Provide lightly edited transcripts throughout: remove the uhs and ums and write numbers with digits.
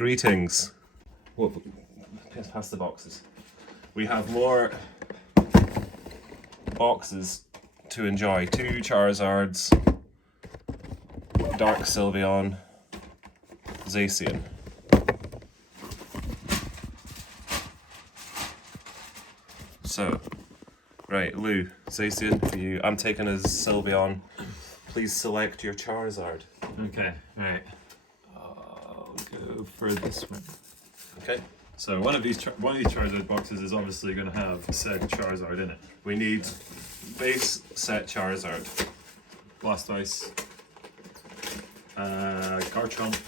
Greetings. Whoa, pass the boxes. We have more boxes to enjoy. 2 Charizards, Dark Sylveon, Zacian. So, right, Lou, Zacian for you. I'm taking as Sylveon. Please select your Charizard. Okay, right. I'll go for this one. Okay. So one of these Charizard boxes is obviously going to have said Charizard in it. We need base set Charizard. Blastoise, Garchomp,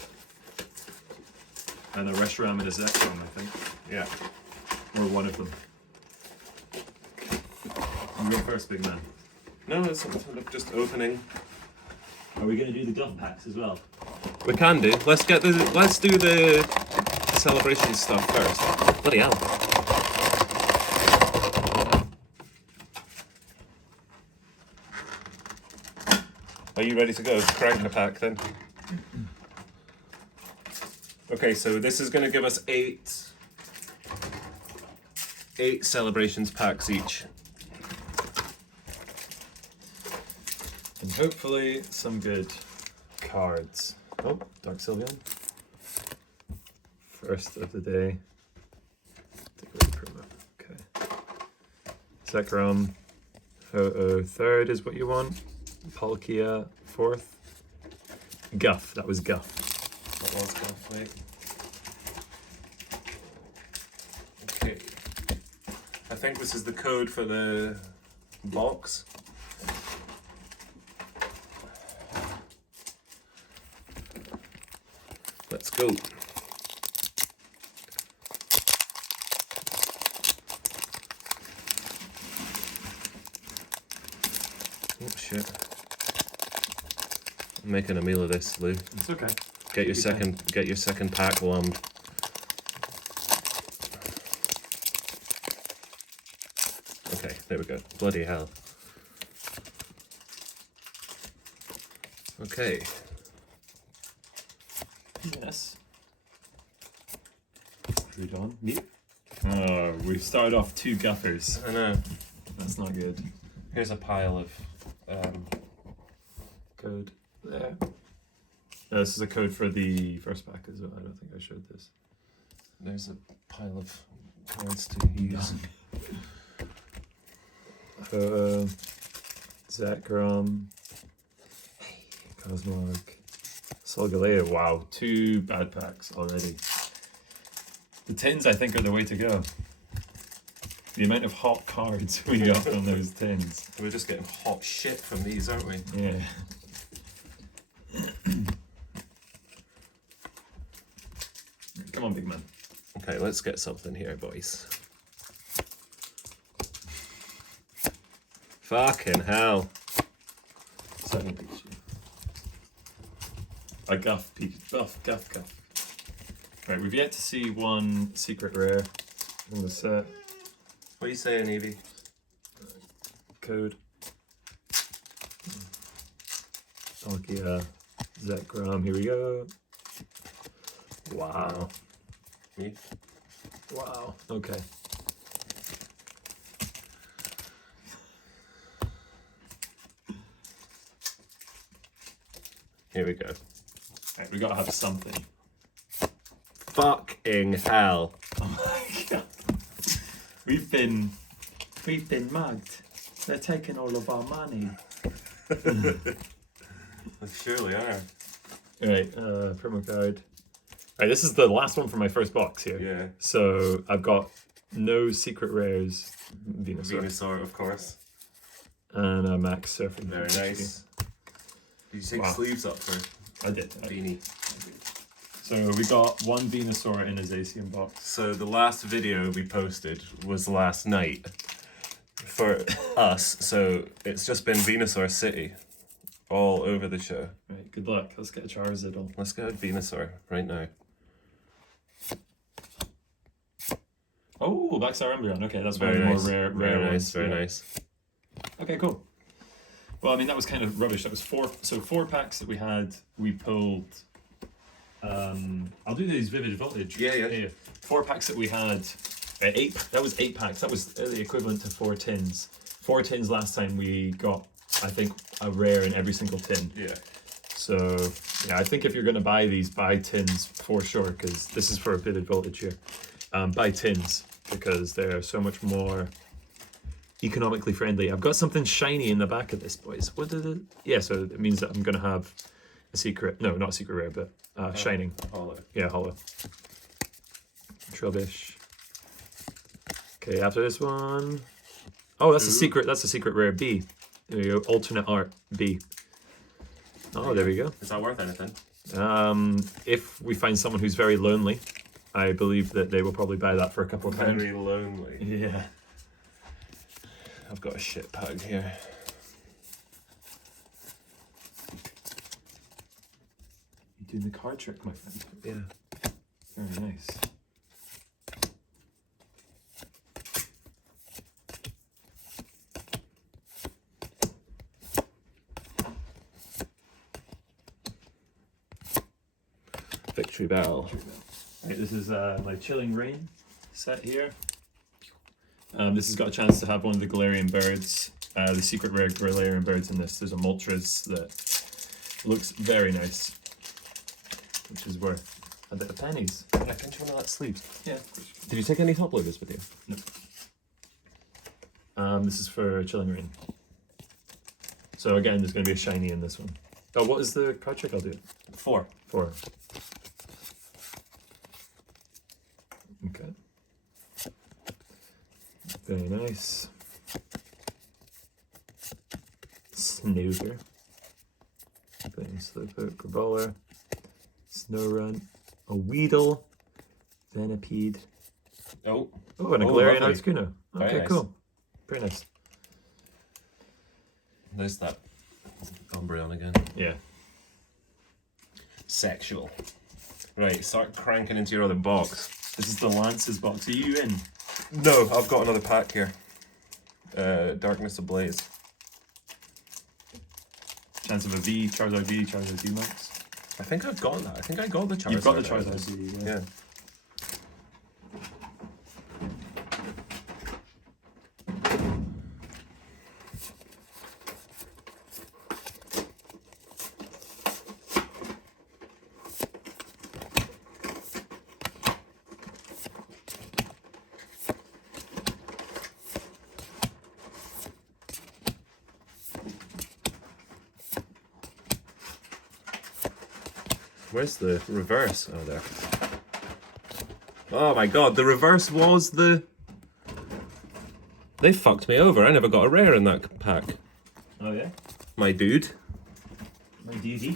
and a Reshiram and a Zekrom, I think. Yeah. Or one of them. You go first, big man. No, it's just opening. Are we going to do the Guff packs as well? We can do. Let's do the celebration stuff first. Bloody hell. Are you ready to go? Crank a pack then. Okay, so this is going to give us eight celebrations packs each. And hopefully some good cards. Oh, Dark Sylveon. First of the day. Okay. Zekrom. Ho-Oh, third is what you want. Palkia, fourth. Guff, that was Guff. That was Guff, wait. Okay. I think this is the code for the box. Let's go. Oh shit. I'm making a meal of this, Lou. It's okay. Get your second pack warmed. Okay, there we go. Bloody hell. Okay. Yes. Read on. Yep. Oh, we've started off 2 Guffers. I know. That's not good. Here's a pile of Code there. This is a code for the first pack as well. I don't think I showed this. there's a pile of cards to use. Zekrom, Cosmog, Solgaleo. Wow, 2 bad packs already. The tins, I think, are the way to go. The amount of hot cards we got on those tins. We're just getting hot shit from these, aren't we? Yeah. Come on, big man. Okay, let's get something here, boys. Fucking hell. Second Pikachu. A Guff Pikachu. Guff. Right, we've yet to see one secret rare in the set. What are you saying, Evie? Code. Palkia, Zekrom, here we go. Wow. Me? Wow. Okay. Here we go. Right, we gotta have something. Fucking hell. Oh my god. We've been mugged. They're taking all of our money. They surely are. Alright, promo card. Alright, this is the last one from my first box here. Yeah. So I've got no secret rares. Venusaur, of course. And a Max Surfing. Very nice. Did you take sleeves up for I did. beanie? So we got 1 Venusaur in a Zacian box. So the last video we posted was last night for us. So it's just been Venusaur City all over the show. Right, good luck. Let's get a Charizard. Let's go Venusaur right now. Oh, Baxar Umbreon. Okay, that's one Very of the nice. more rare Very nice. ones. Very Yeah. nice. Okay, cool. Well, I mean, that was kind of rubbish. That was 4 packs that we had. We pulled I'll do these Vivid Voltage. Yeah. 4 packs that we had. 8. That was 8 packs. That was the equivalent to 4 tins. 4 tins last time we got, I think, a rare in every single tin. Yeah. So, yeah, I think if you're going to buy these, buy tins for sure, because this is for a Vivid Voltage here. Buy tins, because they're so much more economically friendly. I've got something shiny in the back of this, boys. What did it? Yeah, so it means that I'm going to have a secret. No, not a secret rare, but shining. Hollow. Yeah, hollow. Trubbish. Okay, after this one. Oh, that's a secret. That's a secret rare B. There you go. Alternate art B. Oh, there we go. Is that worth anything? If we find someone who's very lonely, I believe that they will probably buy that for a couple of pounds. Very lonely. Yeah. I've got a shit pug here. You're doing the card trick, my friend. Yeah. Very nice. Victory Bell. Right, this is my Chilling Rain set here. This has got a chance to have one of the Galarian birds, the secret rare Galarian birds in this. There's a Moltres that looks very nice, which is worth a bit of pennies. Yeah, don't you want that sleeve? Yeah. Did you take any top loaders with you? No. This is for Chilling Rain. So again, there's going to be a shiny in this one. Oh, what is the card trick? I'll do it. 4. 4. Okay. Very nice. Snoozer. Then Slowpoke, Gribola, Snorunt, a Weedle, Venipede. Oh. Oh, and a Galarian lovely. Articuno. Very Okay, nice. cool. Very nice. There's that Umbreon again. Yeah. Sexual. Right, start cranking into your other box. This is the Lance's box. Are you in? No, I've got another pack here. Darkness Ablaze. Chance of a V, Charizard V, Charizard V Max. I think I've got that. I think I got the Charizard. You've got the Charizard V, Yeah. Where's the reverse? Oh, there. Oh my god, the reverse was the... They fucked me over. I never got a rare in that pack. Oh yeah? My dude. My DD.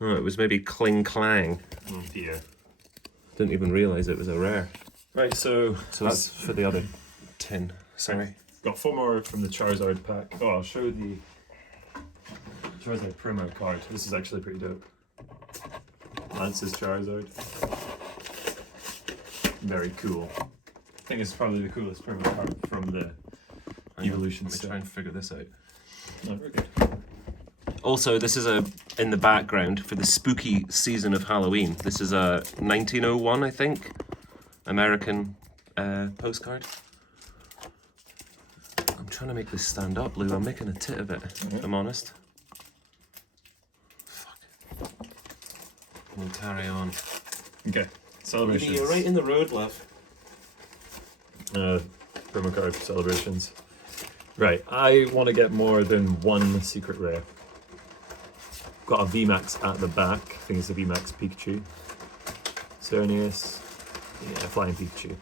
Oh, it was maybe Kling Clang. Oh dear. Didn't even realise it was a rare. Right, so That's for the other tin. Sorry. got 4 more from the Charizard pack. Oh, I'll show the Charizard Primo card. This is actually pretty dope. Lance's Charizard. Very cool. I think it's probably the coolest Primo card from the Evolution Let me set. try and figure this out. No, we're good. Also, this is in the background for the spooky season of Halloween. This is a 1901, I think, American postcard. I'm trying to make this stand up, Lou. I'm making a tit of it, if I'm honest. Fuck. We'll carry on. Okay. Celebrations. You're right in the road, love. Promo card celebrations. Right, I want to get more than one secret rare. Got a VMAX at the back. I think it's a VMAX Pikachu. Cernius. Yeah, Flying Pikachu.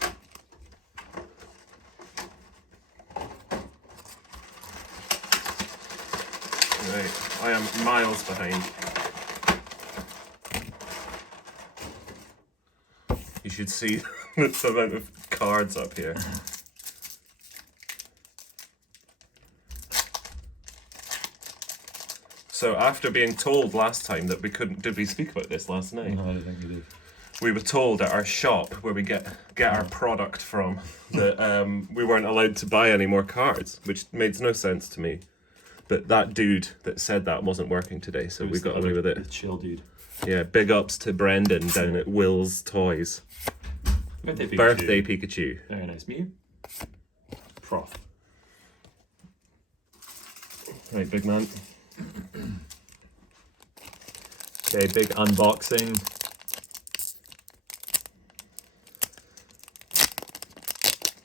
Right, I am miles behind. You should see the amount of cards up here. So after being told last time that we couldn't, did we speak about this last night? No, I don't think we did. We were told at our shop where we get our product from that we weren't allowed to buy any more cards, which made no sense to me. But that dude that said that wasn't working today, so we got away with The it. chill dude. Yeah, big ups to Brendan down at Will's Toys. Birthday Pikachu. Very nice. Mew. Prof. Right, big man. Okay, big unboxing.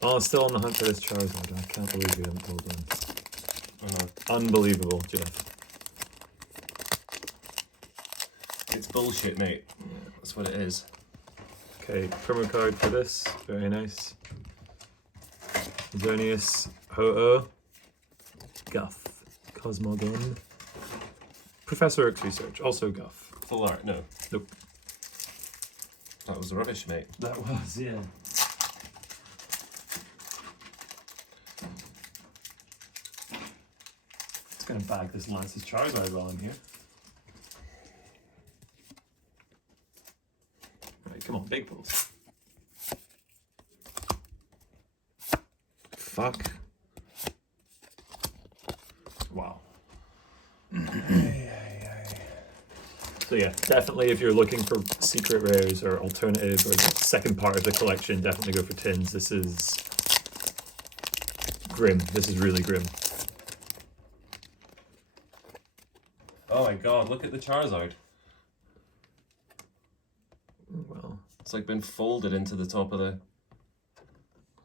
Oh, still on the hunt for this Charizard. I can't believe we haven't told them. Unbelievable, Jeff. It's bullshit, mate. That's what it is. Okay, promo card for this. Very nice. Xerneas, Ho-Oh, Guff, Cosmogon, Professor Oak's Research, also Guff. Full art, no. Nope. That was rubbish, mate. That was, yeah. It's gonna bag this Lance's Charizard while I'm here. Right, come on, big pulls. Fuck. Wow. So yeah, definitely if you're looking for secret rares or alternative or the second part of the collection, definitely go for tins. This is grim. This is really grim. Oh my god, look at the Charizard. Well, It's like been folded into the top of the...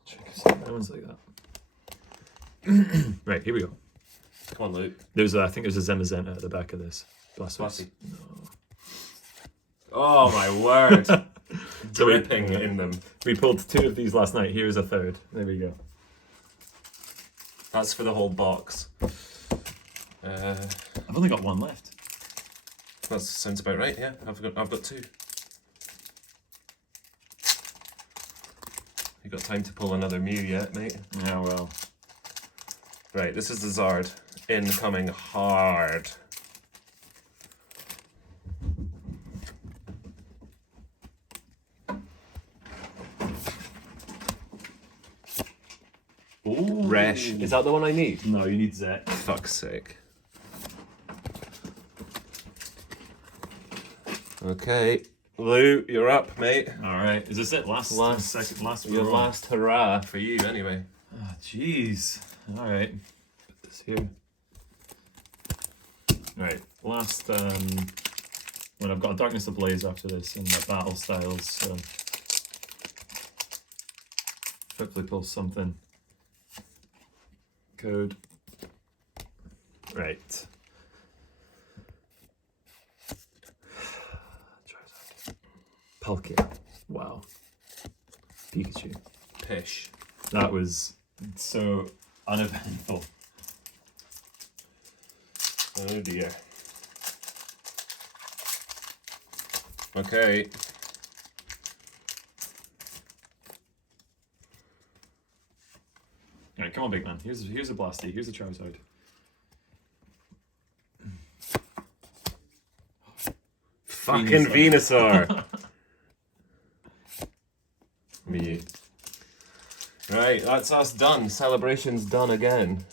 check if that one's like that. Right, here we go. Come on, Luke. There's I think there's a Zamazenta at the back of this. Blastoise. Blastoise. Oh my word. So we- Dripping in them. We pulled 2 of these last night. Here's a third. There we go. That's for the whole box. I've only got 1 left. That sounds about right, yeah. I've got 2. You got time to pull another Mew yet, mate? Yeah, well. Right, this is the Zard. Incoming hard. Ooh. Resh. Is that the one I need? No, you need Zet. Fuck's sake. Okay. Lou, you're up, mate. Alright, is this it? Last Your roll. last hurrah for you, anyway. Ah, jeez. Alright. Put this here. Right, last, when I've got a Darkness Ablaze after this and the battle styles, so hopefully pull something. Code. Right. Palkia. Wow. Pikachu. Pish. That was so uneventful. Oh dear. Okay. Alright, come on, big man. Here's a Blasty. Here's a Charizard. Fucking Venusaur. Me. Right, that's us done. Celebration's done again.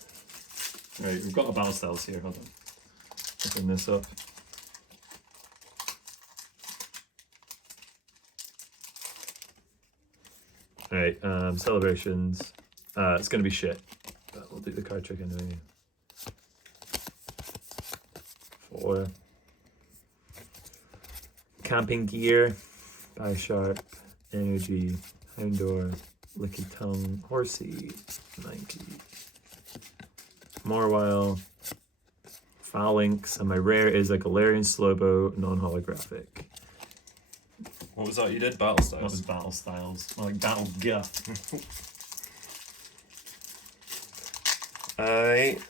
Right, we've got a battle styles here. Hold on. Open this up. Right, celebrations. It's gonna be shit. But we'll do the card trick anyway. 4. Camping gear. Biosharp. Energy. Houndour. Licky Tongue. Horsey. Nike. Morwile. Phalanx. And my rare is a Galarian Slowbo non-holographic. What was that you did? Battle That was styles. battle styles. More like battle guff. Alright.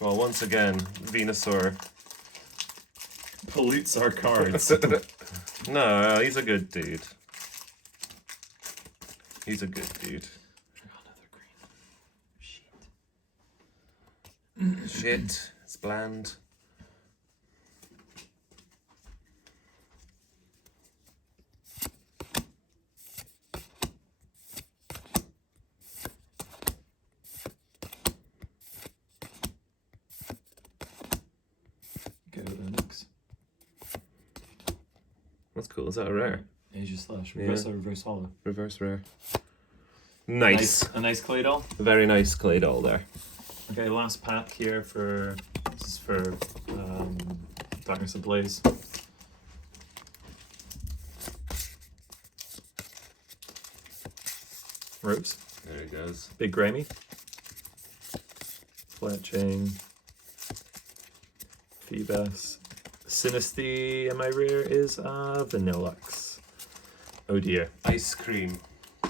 Well, once again, Venusaur. Pollutes our cards. No, he's a good dude. He's a good dude. Another green. Shit, it's bland. That's cool. Is that a rare? Asia slash Yeah. reverse hollow. Reverse rare. Nice. A nice clay doll. Very nice clay doll there. Okay, last pack here for this is for Darkness Ablaze. Rose, There he goes. Big Grammy, Fletching, Phoebus, Sinisty, and my rare is Vanillux. Oh dear. Ice cream.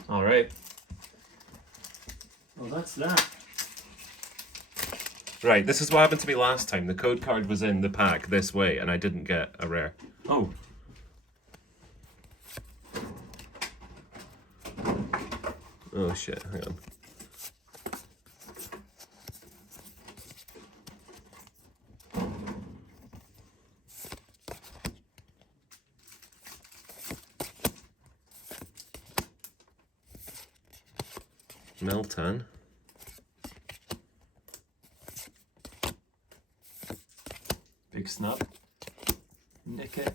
All right. Well, that's that. Right, this is what happened to me last time. The code card was in the pack this way, and I didn't get a rare. Oh. Oh shit, hang on. Meltan. Big Snub, Nicket,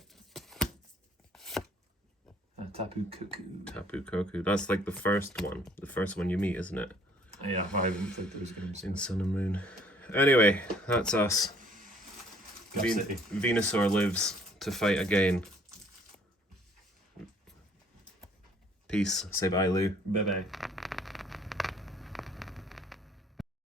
Tapu Cuckoo. Tapu Koku. That's like the first one you meet, isn't it? Yeah, I haven't played those games. In Sun and Moon. Anyway, that's us. Gaff City. Venusaur lives to fight again. Peace. Say bye, Lou. Bye bye.